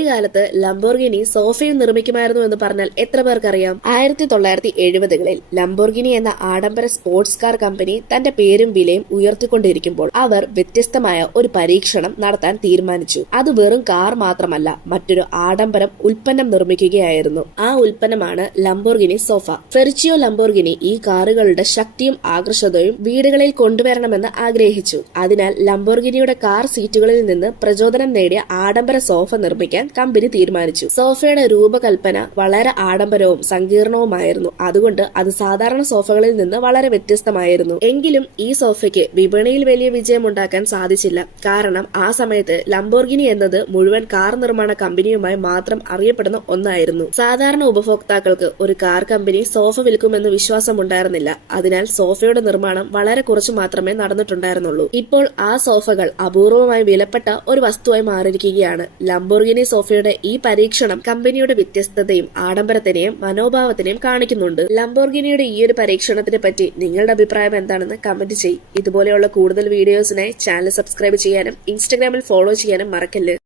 ഒരു കാലത്ത് ലംബോർഗിനി സോഫയും നിർമ്മിക്കുമായിരുന്നു എന്ന് പറഞ്ഞാൽ എത്ര പേർക്കറിയാം? 1970-കളിൽ ലംബോർഗിനി എന്ന ആഡംബര സ്പോർട്സ് കാർ കമ്പനി തന്റെ പേരും വിലയും ഉയർത്തിക്കൊണ്ടിരിക്കുമ്പോൾ അവർ വ്യത്യസ്തമായ ഒരു പരീക്ഷണം നടത്താൻ തീരുമാനിച്ചു. അത് വെറും കാർ മാത്രമല്ല, മറ്റൊരു ആഡംബരം ഉൽപ്പന്നം നിർമ്മിക്കുകയായിരുന്നു. ആ ഉൽപ്പന്നമാണ് ലംബോർഗിനി സോഫ. ഫെറിച്ചിയോ ലംബോർഗിനി ഈ കാറുകളുടെ ശക്തിയും ആകർഷകതയും വീടുകളിൽ കൊണ്ടുവരണമെന്ന് ആഗ്രഹിച്ചു. അതിനാൽ ലംബോർഗിനിയുടെ കാർ സീറ്റുകളിൽ നിന്ന് പ്രചോദനം നേടിയ ആഡംബര സോഫ നിർമ്മിക്കാൻ കമ്പനി തീരുമാനിച്ചു. സോഫയുടെ രൂപകൽപ്പന വളരെ ആഡംബരവും സങ്കീർണവുമായിരുന്നു. അതുകൊണ്ട് അത് സാധാരണ സോഫകളിൽ നിന്ന് വളരെ വ്യത്യസ്തമായിരുന്നു. എങ്കിലും ഈ സോഫയ്ക്ക് വിപണിയിൽ വലിയ വിജയമുണ്ടാക്കാൻ സാധിച്ചില്ല. കാരണം ആ സമയത്ത് ലംബോർഗിനി എന്നത് മുഴുവൻ കാർ നിർമ്മാണ കമ്പനിയുമായി മാത്രം അറിയപ്പെടുന്ന ഒന്നായിരുന്നു. സാധാരണ ഉപഭോക്താക്കൾക്ക് ഒരു കാർ കമ്പനി സോഫ വിൽക്കുമെന്ന് വിശ്വാസമുണ്ടായിരുന്നില്ല. അതിനാൽ സോഫയുടെ നിർമ്മാണം വളരെ കുറച്ചു മാത്രമേ നടന്നിട്ടുണ്ടായിരുന്നുള്ളൂ. ഇപ്പോൾ ആ സോഫകൾ അപൂർവമായി വിലപ്പെട്ട ഒരു വസ്തുവായി മാറിയിരിക്കുകയാണ്. ലംബോർഗിനി സോഫയുടെ ഈ പരീക്ഷണം കമ്പനിയുടെ വ്യത്യസ്തതയും ആഡംബരത്തിനെയും മനോഭാവത്തിനെയും കാണിക്കുന്നുണ്ട്. ലംബോർഗിനിയുടെ ഈ ഒരു പരീക്ഷണത്തിനെ പറ്റി നിങ്ങളുടെ അഭിപ്രായം എന്താണെന്ന് കമന്റ് ചെയ്യും. ഇതുപോലെയുള്ള കൂടുതൽ വീഡിയോസിനായി ചാനൽ സബ്സ്ക്രൈബ് ചെയ്യാനും ഇൻസ്റ്റഗ്രാമിൽ ഫോളോ ചെയ്യാനും മറക്കല്ല്.